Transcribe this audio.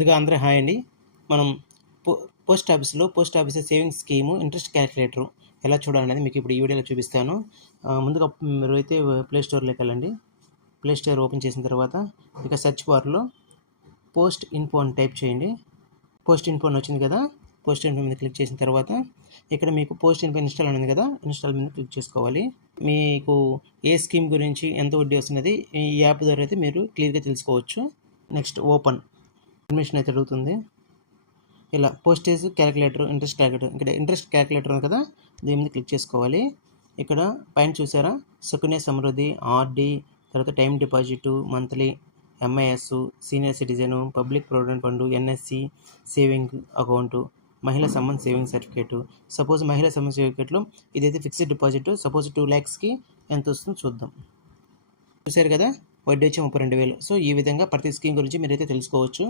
ముందుగా అందరూ హాయ్ అండి. మనం post office savings scheme interest calculator ఎలా చూడాలనేది మీకు ఇప్పుడు ఈ వీడియోలో చూపిస్తాను. ముందుగా మీరైతే ప్లే స్టోర్లోకి వెళ్ళండి. ప్లే స్టోర్ ఓపెన్ చేసిన తర్వాత ఇక సెర్చ్ బార్లో పోస్ట్ ఇన్ఫో అని టైప్ చేయండి. పోస్ట్ ఇన్ఫో అని వచ్చింది కదా, పోస్ట్ ఇన్ఫో మీద క్లిక్ చేసిన తర్వాత ఇక్కడ మీకు పోస్ట్ ఇన్ఫో ఇన్స్టాల్ అనేది కదా, ఇన్స్టాల్ మీద క్లిక్ చేసుకోవాలి. మీకు ఏ స్కీమ్ గురించి ఎంత వడ్డీ వస్తున్నది ఈ యాప్ ద్వారా అయితే మీరు క్లియర్గా తెలుసుకోవచ్చు. నెక్స్ట్ ఓపెన్ పర్మిషన్ అయితే అడుగుతుంది. ఇలా పోస్టేజ్ క్యాలిక్యులేటర్, ఇంట్రెస్ట్ క్యాలిక్యులేటర్, ఇక్కడ ఇంట్రెస్ట్ క్యాలిక్యులేటర్ ఉంది కదా, దీని మీద క్లిక్ చేసుకోవాలి. ఇక్కడ పైన చూసారా సుకన్య సమృద్ధి, ఆర్డి, తర్వాత time deposit, monthly, MIS, senior citizen, public provident fund, NSC, saving account, Mahila సంబంధ సేవింగ్ సర్టిఫికేట్. సపోజ్ మహిళా సంబంధ సర్టిఫికేట్లో ఇదైతే ఫిక్స్డ్ డిపాజిట్, సపోజ్ 2 lakhsకి ఎంత వస్తుందో చూద్దాం. చూసారు కదా, వడ్డీ వచ్చి 32,000. సో ఈ విధంగా ప్రతి స్కీమ్ గురించి మీరైతే తెలుసుకోవచ్చు.